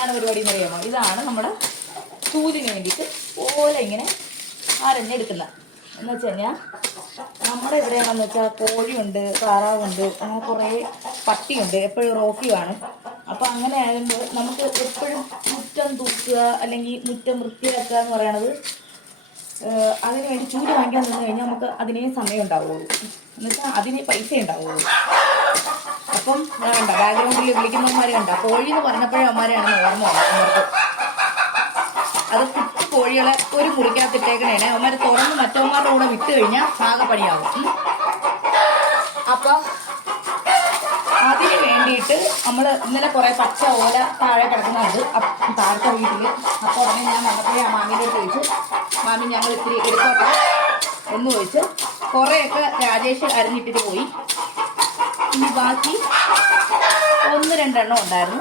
എന്താണ് പരിപാടി എന്ന് അറിയാമോ? ഇതാണ് നമ്മുടെ ചൂലിന് വേണ്ടിയിട്ട് ഓല ഇങ്ങനെ അരഞ്ഞെടുക്കുന്നത്. എന്ന് വെച്ച് കഴിഞ്ഞാൽ നമ്മുടെ ഇവിടെയാണെന്ന് വെച്ചാൽ കോഴിയുണ്ട്, താറാവുണ്ട്, അങ്ങനെ കുറേ പട്ടിയുണ്ട്, എപ്പോഴും റോക്കിയാണ്. അപ്പം അങ്ങനെ ആയതുകൊണ്ട് നമുക്ക് എപ്പോഴും മുറ്റം തൂക്കുക അല്ലെങ്കിൽ മുറ്റം വൃത്തിയാക്കുക എന്ന് പറയണത് അതിന് വേണ്ടി ചൂല് വാങ്ങിക്കാൻ നിന്ന് കഴിഞ്ഞാൽ നമുക്ക് അതിനേ സമയം ഉണ്ടാവുള്ളൂ, എന്നുവെച്ചാൽ അതിന് പൈസ ഉണ്ടാവുള്ളൂ. അപ്പം ഞാൻ കണ്ട ബാക്ക്ഗ്രൗണ്ടിൽ വിളിക്കുന്നവന്മാരെ കണ്ട കോഴി എന്ന് പറഞ്ഞപ്പോഴേ അമ്മമാരെയാണ് ഓർമ്മ വന്നത്. അത് കുട്ടി കോഴികളെ ഒരു മുറിക്കകത്തിട്ടേക്കണേനെ അവന്മാരെ തുറന്ന് മറ്റവന്മാരുടെ കൂടെ വിട്ട് കഴിഞ്ഞാൽ ആകെ പണിയാവും. അപ്പം അതിന് വേണ്ടിയിട്ട് നമ്മൾ ഇന്നലെ കുറേ പച്ച ഓല താഴെ കിടക്കുന്നുണ്ട് താഴത്തെ വീട്ടിൽ. അപ്പോൾ ഉടനെ ഞാൻ വന്നപ്പോഴേ ആ മാമിൻ്റെ അടുത്ത് ചോദിച്ചു, മാമി ഞങ്ങൾ ഇത്തിരി എടുത്തോട്ടെ എന്ന് ചോദിച്ച് കുറേയൊക്കെ രാജേഷ് അരിഞ്ഞിട്ടിട്ട് പോയി. ഇനി ബാക്കി 1-2 ഉണ്ടായിരുന്നു.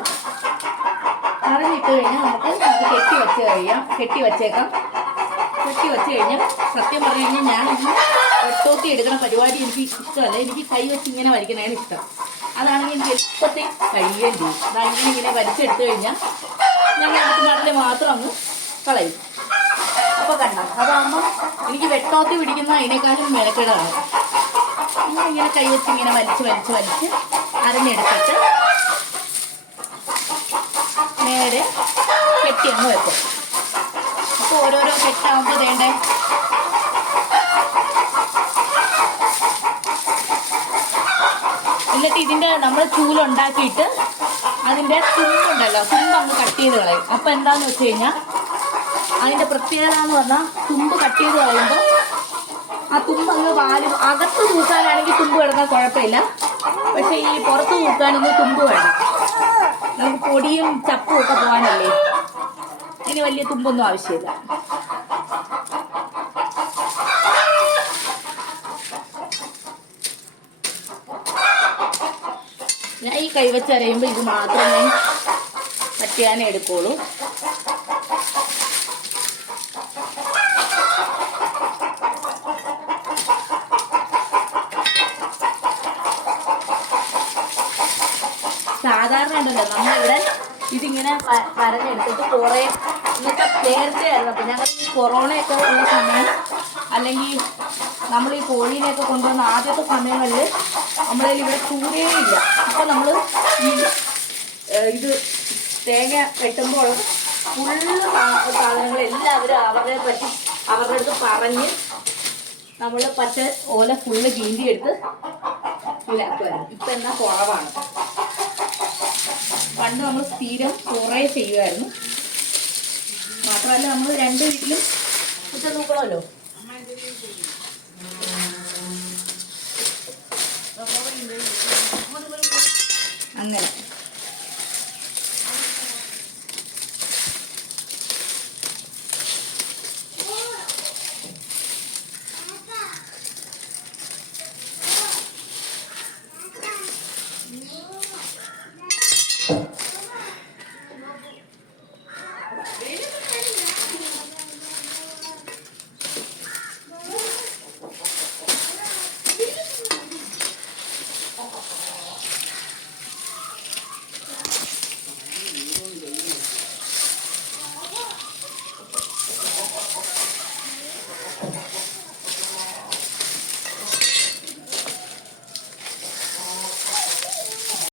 അറിഞ്ഞിട്ട് കഴിഞ്ഞാൽ നമുക്ക് അത് കെട്ടി വെച്ചേക്കാം. കെട്ടി വെച്ച് കഴിഞ്ഞാൽ സത്യം പറഞ്ഞു കഴിഞ്ഞാൽ ഞാൻ വെട്ടോത്തി എടുക്കുന്ന പരിപാടി എനിക്ക് ഇഷ്ടമല്ല. എനിക്ക് കൈ വെച്ച് ഇങ്ങനെ വലിക്കണതാണ് ഇഷ്ടം. അതാണെങ്കിൽ എനിക്ക് എളുപ്പത്തിൽ കഴിയുകയും ചെയ്യും. അതാണെങ്കിൽ ഇങ്ങനെ വലിച്ചെടുത്തു കഴിഞ്ഞാൽ ഞാൻ മടല് മാത്രം അങ്ങ് കളയും. അപ്പോൾ കണ്ട അതാകുമ്പോൾ എനിക്ക് വെട്ടോത്തി പിടിക്കുന്ന അതിനേക്കാളും മെനക്കേടാണ്. ഇങ്ങനെ കൈ വെച്ച് ഇങ്ങനെ വലിച്ച് അരഞ്ഞെടുത്തിട്ട് നേരെ കെട്ടി അങ്ങ് വെക്കും. അപ്പോൾ ഓരോരോ കെട്ടാകുമ്പോൾ വേണ്ടേ എന്നിട്ട് ഇതിൻ്റെ നമ്മൾ ചൂലുണ്ടാക്കിയിട്ട് അതിൻ്റെ തുമ്പുണ്ടല്ലോ, തുമ്പ് അങ്ങ് കട്ട് ചെയ്ത് കളയും. അപ്പം എന്താന്ന് വെച്ച് കഴിഞ്ഞാൽ അതിൻ്റെ പ്രത്യേകത എന്ന് പറഞ്ഞാൽ തുമ്പ് കട്ട് ചെയ്ത് കളയുമ്പോൾ ആ തുമ്പ് അങ്ങ് വാലും. അകത്ത് തൂക്കാനാണെങ്കിൽ തുമ്പ് കിടന്നാൽ കുഴപ്പമില്ല, പക്ഷെ ഈ പുറത്ത് തൂക്കാനൊന്നും തുമ്പ് വേണ്ട. നമുക്ക് പൊടിയും ചപ്പും ഒക്കെ പോകാനല്ലേ, ഇനി വലിയ തുമ്പൊന്നും ആവശ്യമില്ല. ഞാൻ ഈ കൈവച്ച് അരയുമ്പോൾ ഇത് മാത്രമേ പറ്റിയാനേ എടുക്കുള്ളൂ. സാധാരണ ഉണ്ടല്ലോ നമ്മളിവിടെ ഇതിങ്ങനെ പരഞ്ഞെടുത്തിട്ട് കുറേ ഇന്നത്തെ നേരത്തെ ആയിരുന്നു. അപ്പം ഞങ്ങൾ ഈ കൊറോണയൊക്കെ ഉള്ള സമയം അല്ലെങ്കിൽ നമ്മൾ ഈ കോഴീനെയൊക്കെ കൊണ്ടുവന്ന ആദ്യത്തെ സമയങ്ങളിൽ നമ്മളതിൽ ഇവിടെ ചൂരേയില്ല. അപ്പം നമ്മൾ ഈ ഇത് തേങ്ങ വെട്ടുമ്പോൾ ഫുള്ള് സാധനങ്ങൾ എല്ലാവരും അവരുടെ അടുത്ത് പറഞ്ഞ് നമ്മൾ പച്ച ഓല ഫുള്ള് ഗീന്തി എടുത്ത് ഇലാക്കുമായിരുന്നു. ഇപ്പം എന്നാൽ കുറവാണ്. പണ്ട് നമ്മൾ സ്ഥിരം കുറേ ചെയ്യുമായിരുന്നു. മാത്രമല്ല നമ്മൾ 2 വീട്ടിലും മുറ്റം നോക്കണമല്ലോ. അങ്ങനെ